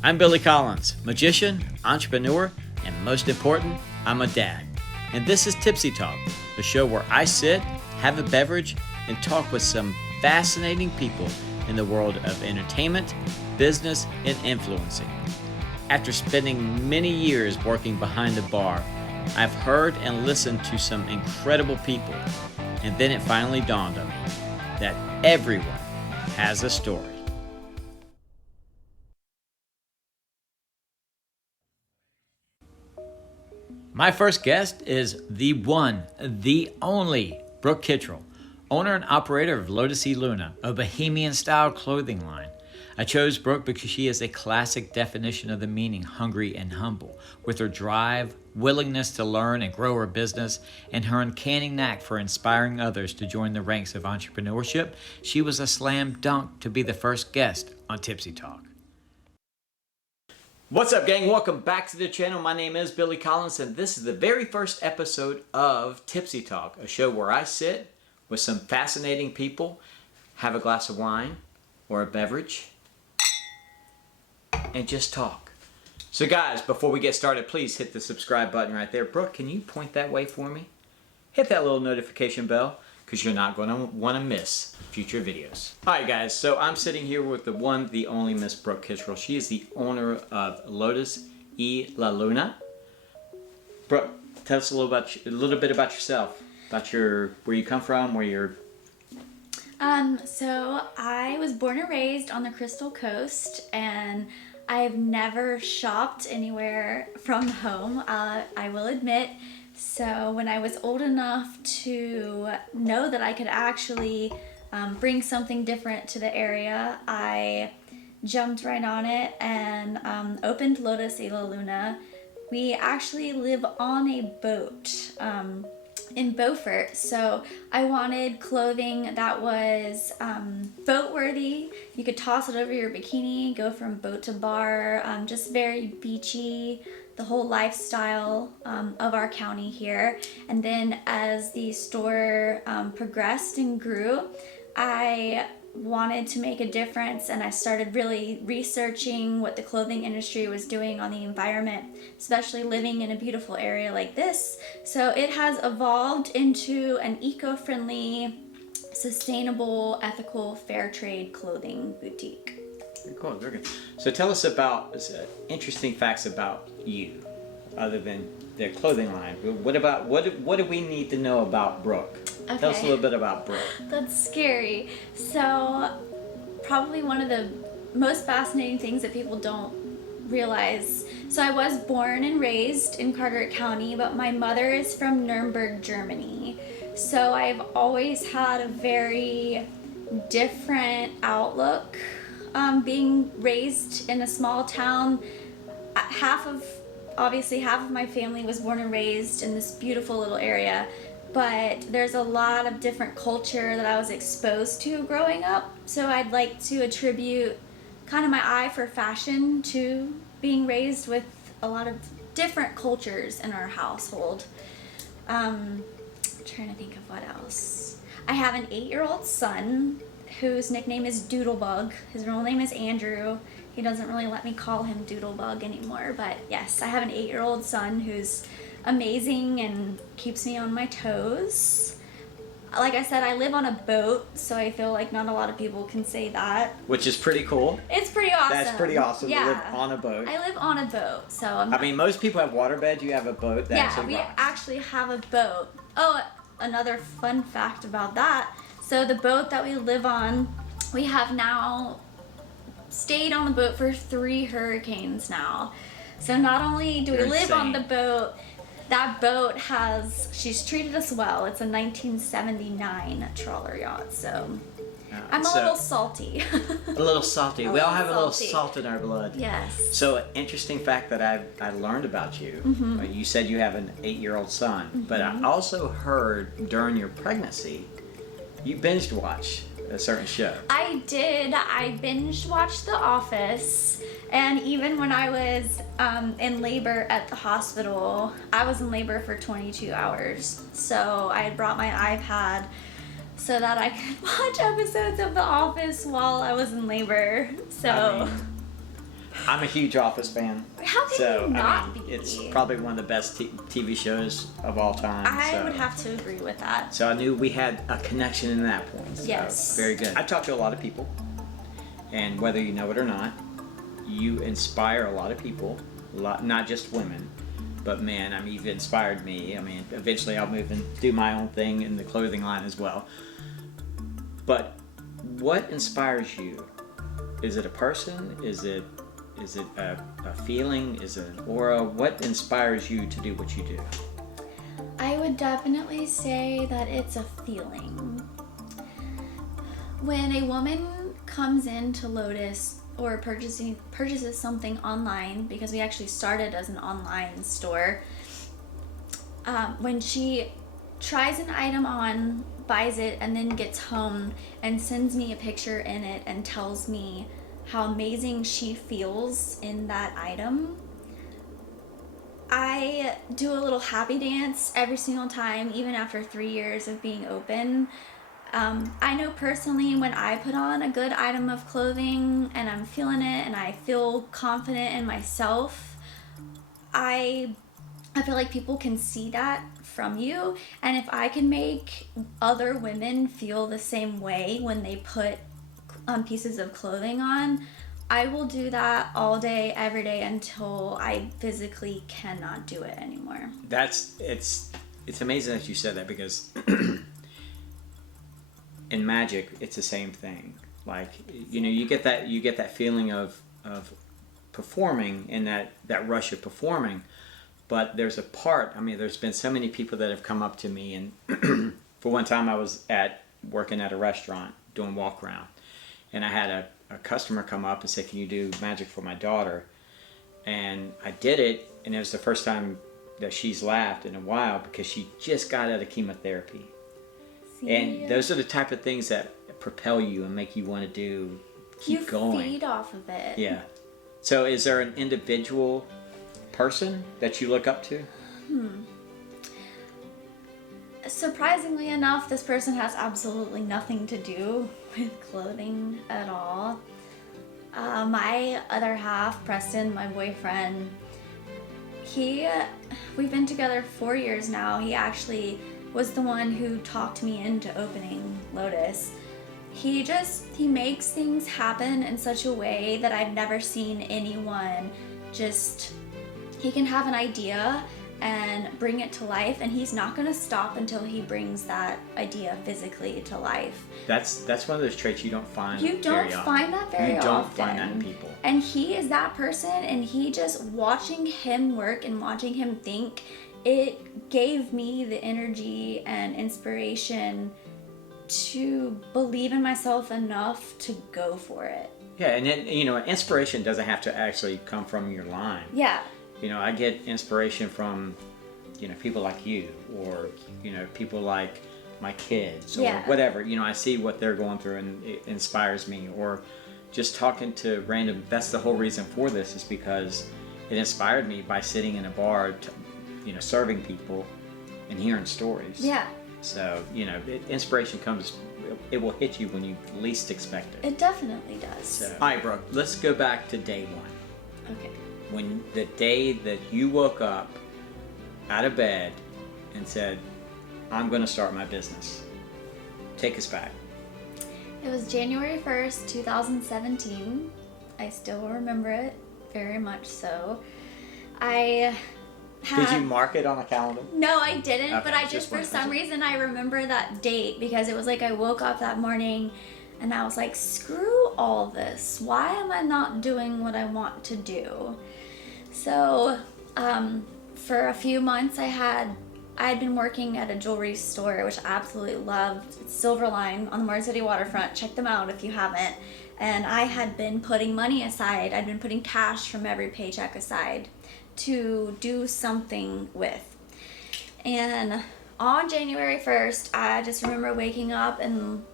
I'm Billy Collins, magician, entrepreneur, and most important, I'm a dad. And this is Tipsy Talk, the show where I sit, have a beverage, and talk with some fascinating people in the world of entertainment, business, and influencing. After spending many years working behind the bar, I've heard and listened to some incredible people, and then it finally dawned on me that everyone has a story. My first guest is the one, the only Brooke Kittrell, owner and operator of Lotus y La Luna, a bohemian-style clothing line. I chose Brooke because she is a classic definition of the meaning hungry and humble, with her drive, willingness to learn and grow her business, and her uncanny knack for inspiring others to join the ranks of entrepreneurship. She was a slam dunk to be the first guest on Tipsy Talk. What's up, gang? Welcome back to the channel. My name is Billy Collins, and this is the very first episode of Tipsy Talk, a show where I sit with some fascinating people, have a glass of wine or a beverage, and just talk. So guys, before we get started, please hit the subscribe button right there. Brooke, can you point that way for me? Hit that little notification bell, because you're not going to want to miss future videos. Alright guys, so I'm sitting here with the one, the only Miss Brooke Kittrell. She is the owner of Lotus y La Luna. Brooke, tell us a little bit about yourself, about where you come from, where you're... So I was born and raised on the Crystal Coast, and I've never shopped anywhere from home, I will admit. So when I was old enough to know that I could actually bring something different to the area, I jumped right on it and opened Lotus y La Luna. We actually live on a boat in Beaufort, so I wanted clothing that was boat worthy. You could toss it over your bikini, go from boat to bar, just very beachy, the whole lifestyle of our county here. And then as the store progressed and grew, I wanted to make a difference, and I started really researching what the clothing industry was doing on the environment, especially living in a beautiful area like this. So it has evolved into an eco-friendly, sustainable, ethical, fair trade clothing boutique. Very cool, very good. So tell us about interesting facts about you, other than the clothing line. What do we need to know about Brooke? Okay. Tell us a little bit about Brooke. That's scary. So probably one of the most fascinating things that people don't realize. So I was born and raised in Carteret County, but my mother is from Nuremberg, Germany. So I've always had a very different outlook. Being raised in a small town, half of my family was born and raised in this beautiful little area, but there's a lot of different culture that I was exposed to growing up. So I'd like to attribute kind of my eye for fashion to being raised with a lot of different cultures in our household. I'm trying to think of what else. I have an 8-year-old son whose nickname is Doodlebug. His real name is Andrew. He doesn't really let me call him Doodlebug anymore, but yes, I have an 8-year-old son who's amazing and keeps me on my toes. Like I said, I live on a boat, so I feel like not a lot of people can say that. Which is pretty cool. It's pretty awesome. That's pretty awesome, yeah. to live on a boat. I live on a boat, so I mean, most people have waterbeds. You have a boat that actually we rocks. actually have a boat. Oh, another fun fact about that. So the boat that we live on, we have now stayed on the boat for 3 hurricanes now. So not only do we live on the boat, that boat she's treated us well. It's a 1979 trawler yacht, so I'm a little salty. A little salty. We all have a little salt in our blood. Yes. So an interesting fact that I learned about you, you said you have an 8-year-old son, but I also heard during your pregnancy, you binged watch a certain show. I did. I binge watched The Office, and even when I was in labor at the hospital, I was in labor for 22 hours. So I had brought my iPad so that I could watch episodes of The Office while I was in labor. So I'm a huge Office fan. How can you not be? It's probably one of the best TV shows of all time. I would have to agree with that. So I knew we had a connection in that point. So yes. Very good. I talk to a lot of people, and whether you know it or not, you inspire a lot of people, not just women, but man, I mean, you've inspired me. I mean, eventually I'll move and do my own thing in the clothing line as well. But what inspires you? Is it a person? Is it a feeling? Is it an aura? What inspires you to do what you do? I would definitely say that it's a feeling. When a woman comes into Lotus or purchases something online, because we actually started as an online store, when she tries an item on, buys it, and then gets home and sends me a picture in it and tells me how amazing she feels in that item, I do a little happy dance every single time, even after 3 years of being open. I know personally when I put on a good item of clothing and I'm feeling it and I feel confident in myself, I feel like people can see that from you, and if I can make other women feel the same way when they put pieces of clothing on, I will do that all day, every day until I physically cannot do it anymore. It's amazing that you said that, because in magic it's the same thing. Like, you know, you get that feeling of performing and that rush of performing. But there's a part, I mean, there's been so many people that have come up to me, and for one time I was working at a restaurant doing walk around, and I had a customer come up and say, "Can you do magic for my daughter?" And I did it, and it was the first time that she's laughed in a while, because she just got out of chemotherapy. See? And those are the type of things that propel you and make you want to keep going. You feed off of it. Yeah. So is there an individual person that you look up to? Surprisingly enough, this person has absolutely nothing to do with clothing at all. My other half, Preston, my boyfriend, we've been together 4 years now. He actually was the one who talked me into opening Lotus. He makes things happen in such a way that I've never seen anyone just... He can have an idea and bring it to life, and he's not going to stop until he brings that idea physically to life. That's one of those traits you don't find very often. You don't find that very often. You don't find that in people. And he is that person, and he just, watching him work and watching him think, it gave me the energy and inspiration to believe in myself enough to go for it. Yeah, and then, you know, inspiration doesn't have to actually come from your line. Yeah. You know, I get inspiration from, you know, people like you, or, you know, people like my kids, or whatever. You know, I see what they're going through and it inspires me. Or just talking to random, that's the whole reason for this, is because it inspired me by sitting in a bar, you know, serving people and hearing stories. Yeah. So, you know, inspiration comes, it will hit you when you least expect it. It definitely does. So, all right, Brooke, let's go back to day one. Okay. When the day that you woke up out of bed and said, I'm going to start my business. Take us back. It was January 1st, 2017. I still remember it very much so. Did you mark it on a calendar? No, I didn't, okay, but I just for some reason I remember that date, because it was like I woke up that morning and I was like, screw all this. Why am I not doing what I want to do? So, for a few months I had been working at a jewelry store, which I absolutely loved. It's Silverline on the Motor City waterfront. Check them out if you haven't. And I had been putting money aside. I'd been putting cash from every paycheck aside to do something with. And on January 1st, I just remember waking up and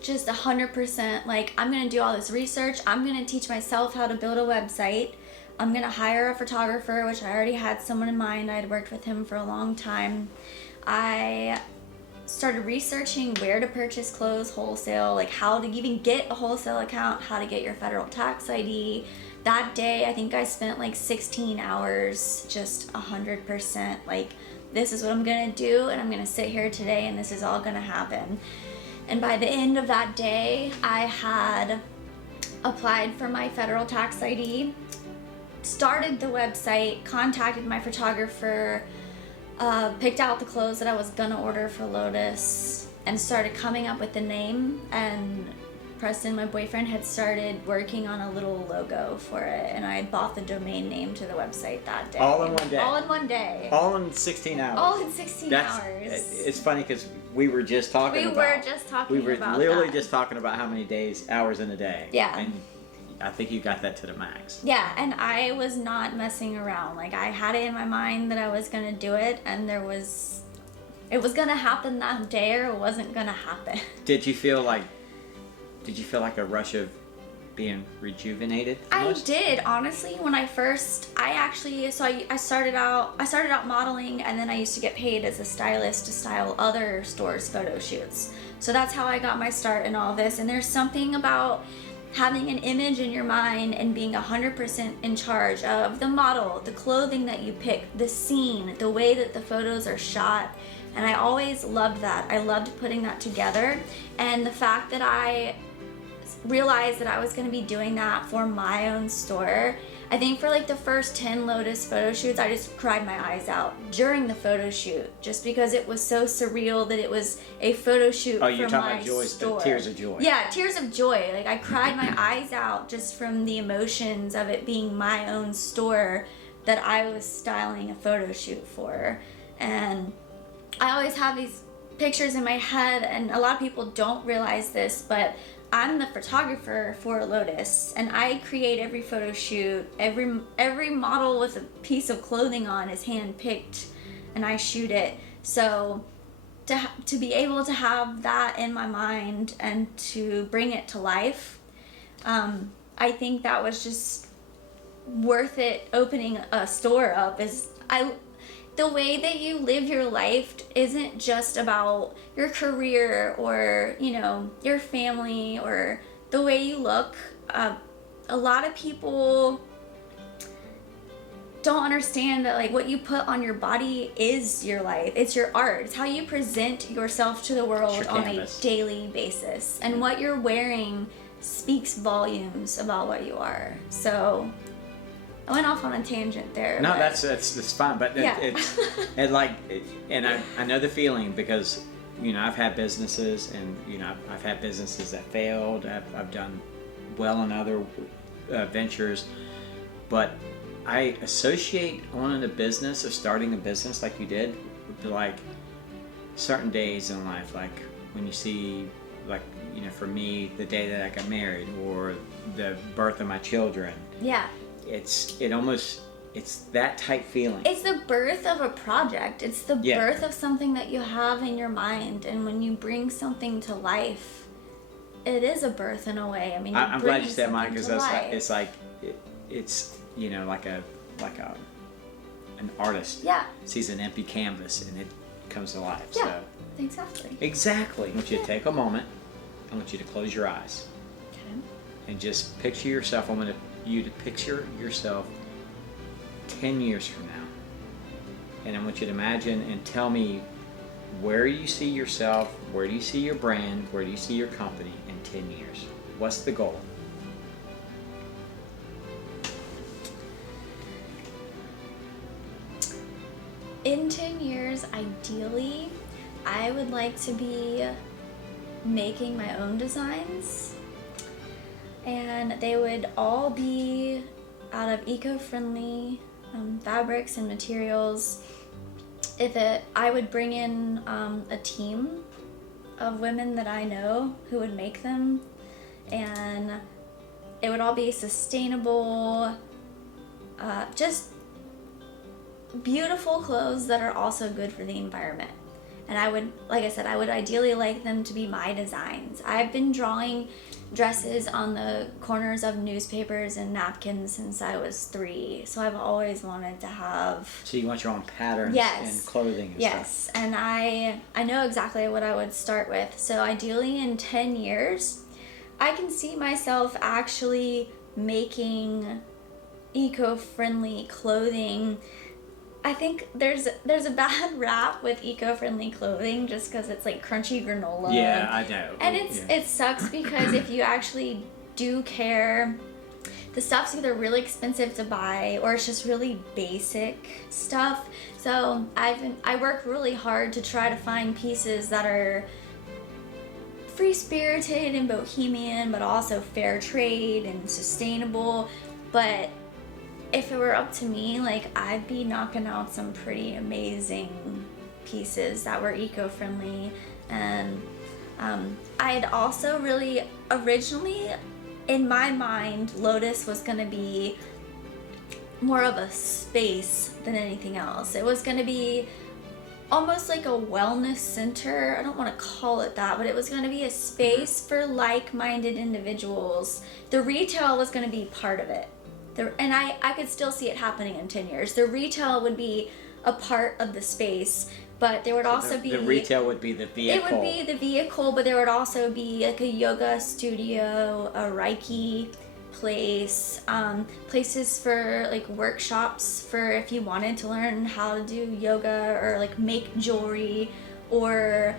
just 100% like, I'm gonna do all this research. I'm gonna teach myself how to build a website. I'm gonna hire a photographer, which I already had someone in mind. I'd worked with him for a long time. I started researching where to purchase clothes wholesale, like how to even get a wholesale account, how to get your federal tax ID. That day, I think I spent like 16 hours, just 100%, like, this is what I'm gonna do, and I'm gonna sit here today, and this is all gonna happen. And by the end of that day, I had applied for my federal tax ID, started the website, contacted my photographer, picked out the clothes that I was gonna order for Lotus, and started coming up with the name. And Preston, my boyfriend, had started working on a little logo for it, and I bought the domain name to the website that day. All in one day. All in one day. All in 16 hours. All in 16 hours. It's funny because we were just talking about. We were literally just talking about how many hours in a day. Yeah. And I think you got that to the max. Yeah, and I was not messing around. Like, I had it in my mind that I was gonna do it, and it was gonna happen that day, or it wasn't gonna happen. Did you feel like a rush of being rejuvenated? I did, honestly. When I started out modeling, and then I used to get paid as a stylist to style other stores' photo shoots. So that's how I got my start in all this. And there's something about having an image in your mind and being 100% in charge of the model, the clothing that you pick, the scene, the way that the photos are shot. And I always loved that. I loved putting that together. And the fact that I realized that I was going to be doing that for my own store, I think for like the first 10 Lotus photo shoots, I just cried my eyes out during the photo shoot, just because it was so surreal that it was a photo shoot for my store. Oh, you're talking about joy, tears of joy. Yeah, tears of joy. Like, I cried my eyes out just from the emotions of it being my own store that I was styling a photo shoot for. And I always have these pictures in my head, and a lot of people don't realize this, but I'm the photographer for Lotus, and I create every photo shoot. Every model with a piece of clothing on is hand-picked, and I shoot it. So to be able to have that in my mind and to bring it to life, I think that was just worth it. Opening a store up the way that you live your life isn't just about your career or, your family or the way you look. A lot of people don't understand that, like, what you put on your body is your life. It's your art. It's how you present yourself to the world on a daily basis. And what you're wearing speaks volumes about what you are. So I went off on a tangent there. No, that's fine, but yeah. And I know the feeling, because I've had businesses, and I've had businesses that failed. I've done well in other ventures, but I associate owning a business or starting a business like you did with like certain days in life, like when you see, like, for me, the day that I got married, or the birth of my children. Yeah. It's that type feeling. It's the birth of a project. It's the birth of something that you have in your mind, and when you bring something to life, it is a birth in a way. I mean, I'm glad you said mine, because it's like an artist sees an empty canvas and it comes to life. Yeah, so exactly. I want you to take a moment. I want you to close your eyes. Okay. And just picture yourself. I want you to picture yourself 10 years from now. And I want you to imagine and tell me, where you see yourself, where do you see your brand, where do you see your company in 10 years? What's the goal? In 10 years, ideally, I would like to be making my own designs, and they would all be out of eco-friendly fabrics and materials. I would bring in a team of women that I know who would make them, and it would all be sustainable, just beautiful clothes that are also good for the environment. And I would, like I said, I would ideally like them to be my designs. I've been drawing dresses on the corners of newspapers and napkins since I was 3. So I've always wanted to have... So you want your own patterns Yes. and clothing and Yes, stuff. and I know exactly what I would start with. So ideally in 10 years, I can see myself actually making eco-friendly clothing. I think there's a bad rap with eco-friendly clothing just because it's like crunchy granola. Yeah, I know. And it sucks because if you actually do care, the stuff's either really expensive to buy or it's just really basic stuff. So I work really hard to try to find pieces that are free-spirited and bohemian, but also fair trade and sustainable. But if it were up to me, like, I'd be knocking out some pretty amazing pieces that were eco-friendly. And I'd also really, originally, in my mind, Lotus was gonna be more of a space than anything else. It was gonna be almost like a wellness center. I don't want to call it that, but it was going to be a space for like-minded individuals. The retail was going to be part of it. And I could still see it happening in 10 years. The retail would be a part of the space, but there would also be... The retail would be the vehicle. It would be the vehicle, but there would also be like a yoga studio, a Reiki place, places for like workshops for if you wanted to learn how to do yoga or like make jewelry, or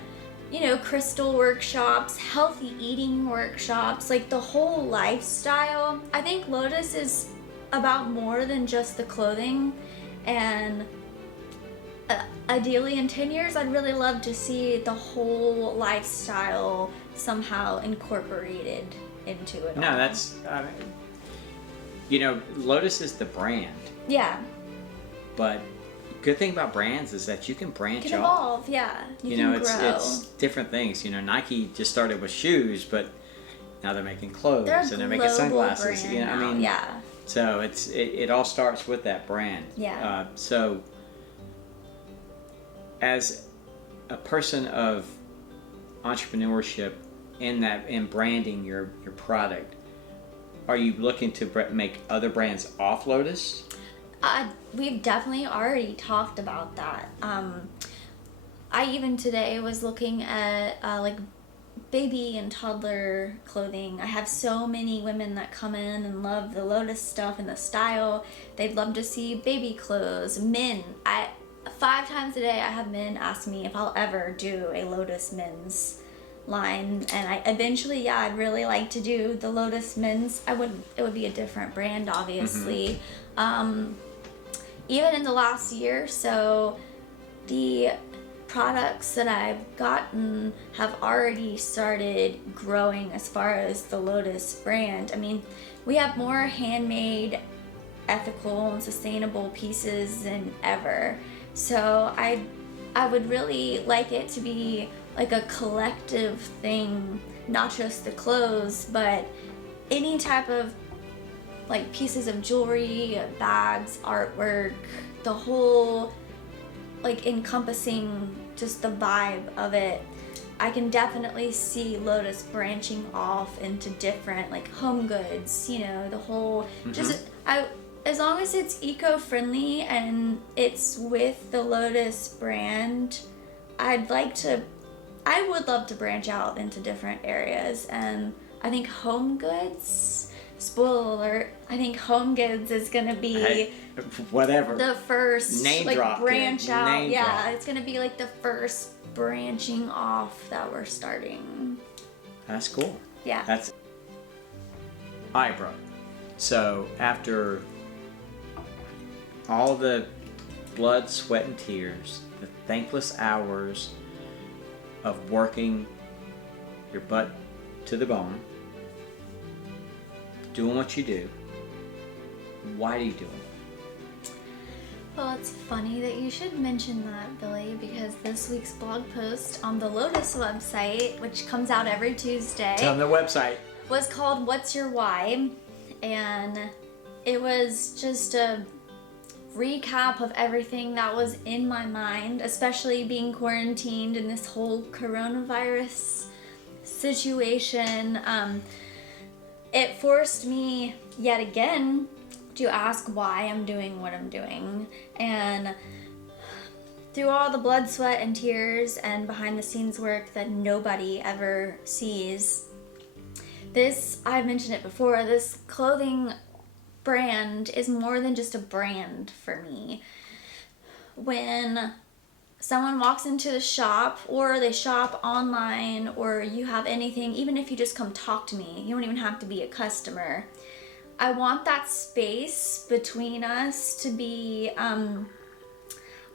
crystal workshops, healthy eating workshops, like the whole lifestyle. I think Lotus is about more than just the clothing, and ideally in 10 years I'd really love to see the whole lifestyle somehow incorporated into it. No, that's Lotus is the brand. Yeah. But good thing about brands is that you can branch Can off. evolve, yeah. You can grow. It's different things. Nike just started with shoes, but now they're making clothes and they're making sunglasses. Brand yeah. So it all starts with that brand. Yeah. So as a person of entrepreneurship in branding your product, are you looking to make other brands off Lotus? We've definitely already talked about that. I even today was looking at like baby and toddler clothing. I have so many women that come in and love the Lotus stuff and the style. They'd love to see baby clothes. Men, 5 times a day I have men ask me if I'll ever do a Lotus men's line, and I'd really like to do the Lotus men's. It would be a different brand, obviously. Even in the last year, so the products that I've gotten have already started growing as far as the Lotus brand. I mean, we have more handmade, ethical, and sustainable pieces than ever. So I would really like it to be like a collective thing, not just the clothes, but any type of like pieces of jewelry, bags, artwork, the whole like encompassing just the vibe of it. I can definitely see Lotus branching off into different like home goods, the whole as long as it's eco-friendly and it's with the Lotus brand, I would love to branch out into different areas. And I think home goods, spoiler alert, I think home goods is gonna be whatever the first name like drop branch out. Name drop. It's gonna be like the first branching off that we're starting. That's cool. Yeah. All right, Brooke. So after all the blood, sweat, and tears, the thankless hours of working your butt to the bone, doing what you do, why do you do it? Well, it's funny that you should mention that, Billy, because this week's blog post on the Lotus website, which comes out every Tuesday, Tell them the website. was called What's Your Why? And it was just a recap of everything that was in my mind, especially being quarantined in this whole coronavirus situation. It forced me yet again to ask why I'm doing what I'm doing. And through all the blood, sweat, and tears and behind the scenes work that nobody ever sees, this, I've mentioned it before, this clothing brand is more than just a brand for me. When someone walks into the shop, or they shop online, or you have anything, even if you just come talk to me, you don't even have to be a customer. I want that space between us to be,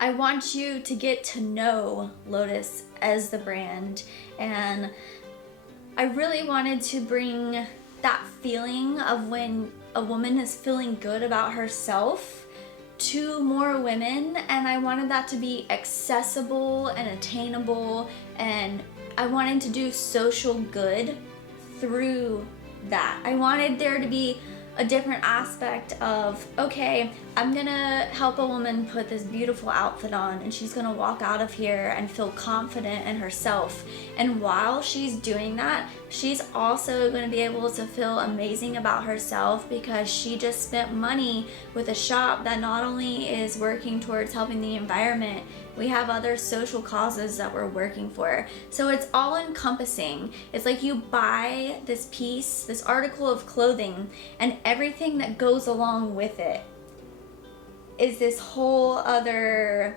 I want you to get to know Lotus as the brand, and I really wanted to bring that feeling of when a woman is feeling good about herself to more women, and I wanted that to be accessible and attainable, and I wanted to do social good through that. I wanted there to be a different aspect of, okay, I'm gonna help a woman put this beautiful outfit on, and she's gonna walk out of here and feel confident in herself. And while she's doing that, she's also gonna be able to feel amazing about herself because she just spent money with a shop that not only is working towards helping the environment, we have other social causes that we're working for. So it's all encompassing. It's like you buy this piece, this article of clothing, and everything that goes along with it is this whole other,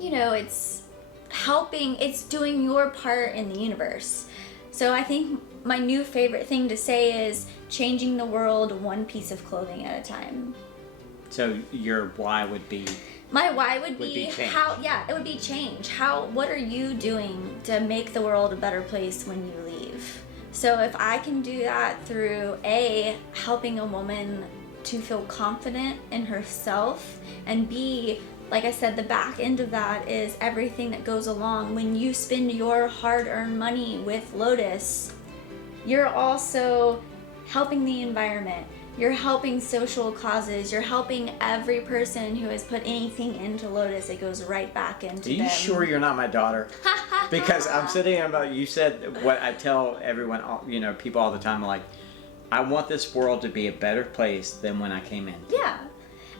it's helping, it's doing your part in the universe. So I think my new favorite thing to say is changing the world one piece of clothing at a time. So your why would be? My why would be change. It would be change. What are you doing to make the world a better place when you leave? So if I can do that through A, helping a woman to feel confident in herself, and B, like I said, the back end of that is everything that goes along. When you spend your hard-earned money with Lotus, you're also helping the environment. You're helping social causes. You're helping every person who has put anything into Lotus. It goes right back into them. Are you sure you're not my daughter? Because I'm sitting about, you said what I tell everyone, people all the time, like, I want this world to be a better place than when I came in. Yeah.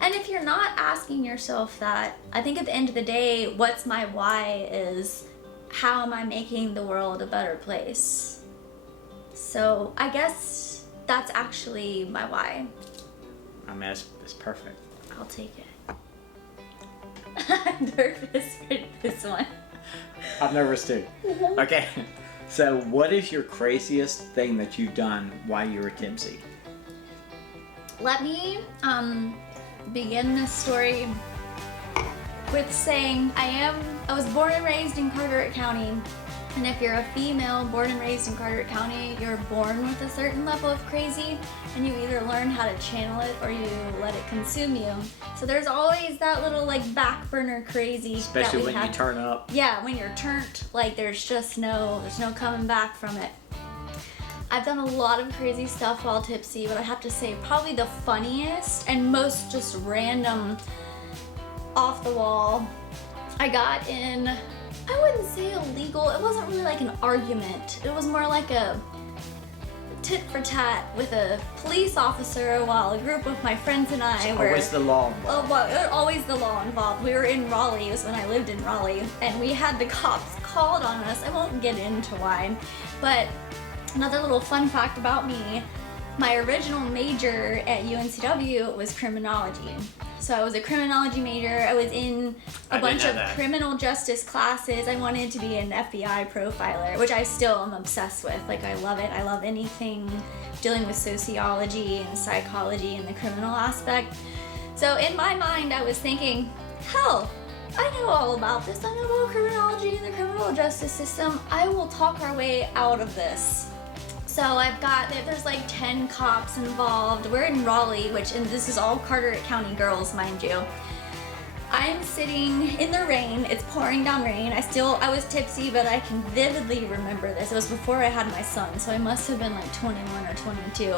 And if you're not asking yourself that, I think at the end of the day, what's my why is, how am I making the world a better place? So I guess that's actually my why. I mean, it's perfect. I'll take it. I'm nervous for this one. I'm nervous too. Okay, so what is your craziest thing that you've done while you were tipsy? Let me begin this story with saying I was born and raised in Carteret County. And if you're a female born and raised in Carteret County, you're born with a certain level of crazy, and you either learn how to channel it or you let it consume you. So there's always that little back burner crazy. Especially when you turn up. Yeah, when you're turned, there's no coming back from it. I've done a lot of crazy stuff while tipsy, but I have to say probably the funniest and most just random, off the wall. I got in, I wouldn't say illegal, it wasn't really like an argument. It was more like a tit for tat with a police officer while a group of my friends and I were... Always the law involved. Always the law involved. We were in Raleigh, it was when I lived in Raleigh, and we had the cops called on us. I won't get into why, but another little fun fact about me, my original major at UNCW was criminology. So I was a criminology major. I was in a bunch of criminal justice classes. I wanted to be an FBI profiler, which I still am obsessed with. I love it. I love anything dealing with sociology and psychology and the criminal aspect. So in my mind, I was thinking, hell, I know all about this. I know about criminology and the criminal justice system. I will talk our way out of this. So there's 10 cops involved. We're in Raleigh, and this is all Carteret County girls, mind you. I'm sitting in the rain, it's pouring down rain. I was tipsy, but I can vividly remember this. It was before I had my son, so I must have been 21 or 22.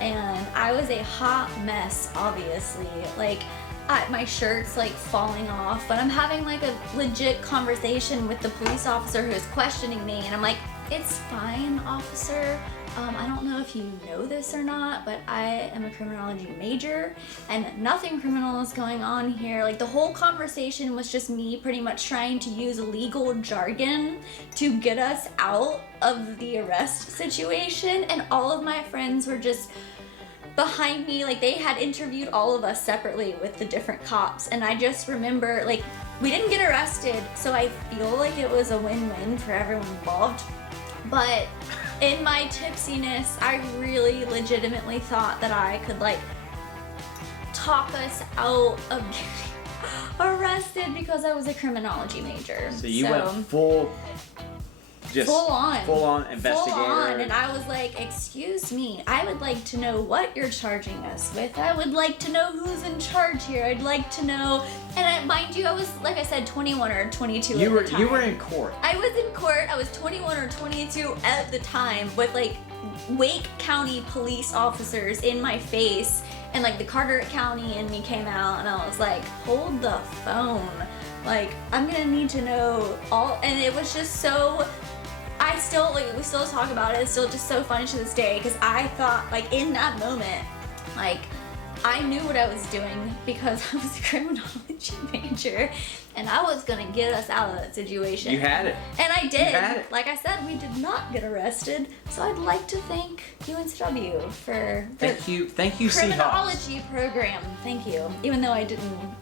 And I was a hot mess, obviously. my shirt's like falling off, but I'm having like a legit conversation with the police officer who is questioning me, and I'm like, it's fine, officer. I don't know if you know this or not, but I am a criminology major and nothing criminal is going on here. Like, the whole conversation was just me pretty much trying to use legal jargon to get us out of the arrest situation, and all of my friends were just behind me. Like, they had interviewed all of us separately with the different cops, and I just remember, like, we didn't get arrested, so I feel like it was a win-win for everyone involved. But in my tipsiness, I really legitimately thought that I could like talk us out of getting arrested because I was a criminology major. So you went full on investigator. Full on, and I was like, excuse me, I would like to know what you're charging us with. I would like to know who's in charge here. I'd like to know, and mind you, I was, like I said, 21 or 22 at the time. You were in court. I was in court. I was 21 or 22 at the time with like Wake County police officers in my face, and like the Carteret County in me came out, and I was like, hold the phone. Like, I'm gonna need to know all, and it was just so, I still, like, we still talk about it. It's still just so funny to this day, because I thought, like, in that moment, like, I knew what I was doing because I was a criminology major, and I was gonna get us out of that situation. You had it. And I did. You had it. Like I said, we did not get arrested, so I'd like to thank UNCW for the Thank you, criminology program. Thank you. Even though I didn't,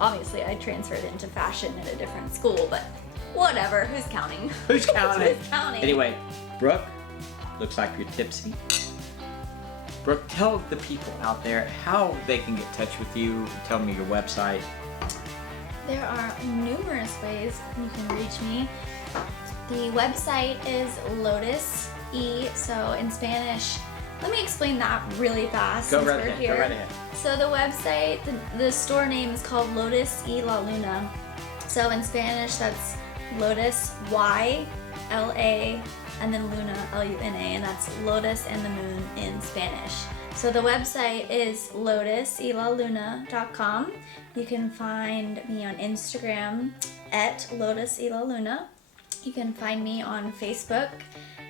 obviously, I transferred into fashion at a different school, but whatever, who's counting? Who's counting? Who's counting? Anyway, Brooke, looks like you're tipsy. Brooke, tell the people out there how they can get in touch with you. Tell me your website. There are numerous ways you can reach me. The website is Lotus y, so in Spanish. Let me explain that really fast. Go since right we're ahead. here. Go right ahead. So the website, the store name is called Lotus y La Luna. So in Spanish, that's Lotus, Y-L-A, and then Luna, L-U-N-A, and that's Lotus and the Moon in Spanish. So the website is lotusylaluna.com. You can find me on Instagram at Lotus y La Luna. You can find me on Facebook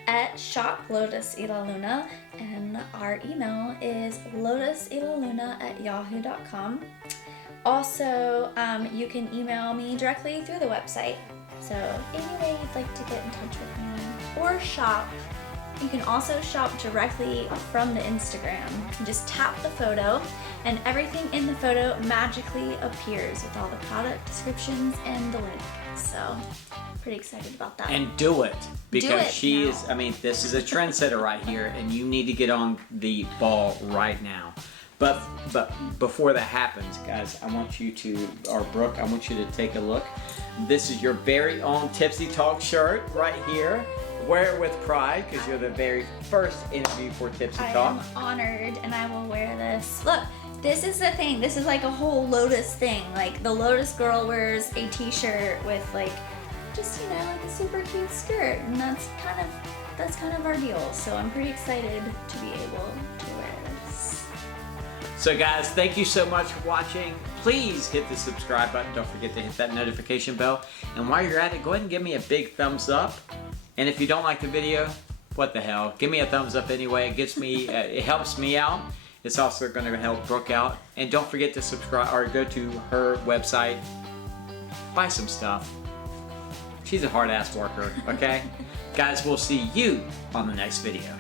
at Shop Lotus y La Luna, and our email is lotusylaluna@yahoo.com. Also, you can email me directly through the website. So any way you'd like to get in touch with me or shop, you can also shop directly from the Instagram. You just tap the photo, and everything in the photo magically appears with all the product descriptions and the link. So pretty excited about that. And do it, because she now. is, I mean, this is a trendsetter right here, and you need to get on the ball right now. But before that happens, guys, I want you to, or Brooke, I want you to take a look. This is your very own Tipsy Talk shirt right here. Wear it with pride, because you're the very first interview for Tipsy Talk. I am honored, and I will wear this. Look, this is the thing. This is like a whole Lotus thing. Like, the Lotus girl wears a t-shirt with like, just, you know, like a super cute skirt, and that's kind of our deal. So I'm pretty excited to be able to wear this. So guys, thank you so much for watching. Please hit the subscribe button. Don't forget to hit that notification bell. And while you're at it, go ahead and give me a big thumbs up. And if you don't like the video, what the hell? Give me a thumbs up anyway. It gets me, it helps me out. It's also going to help Brooke out. And don't forget to subscribe or go to her website. Buy some stuff. She's a hard-ass worker, okay? Guys, we'll see you on the next video.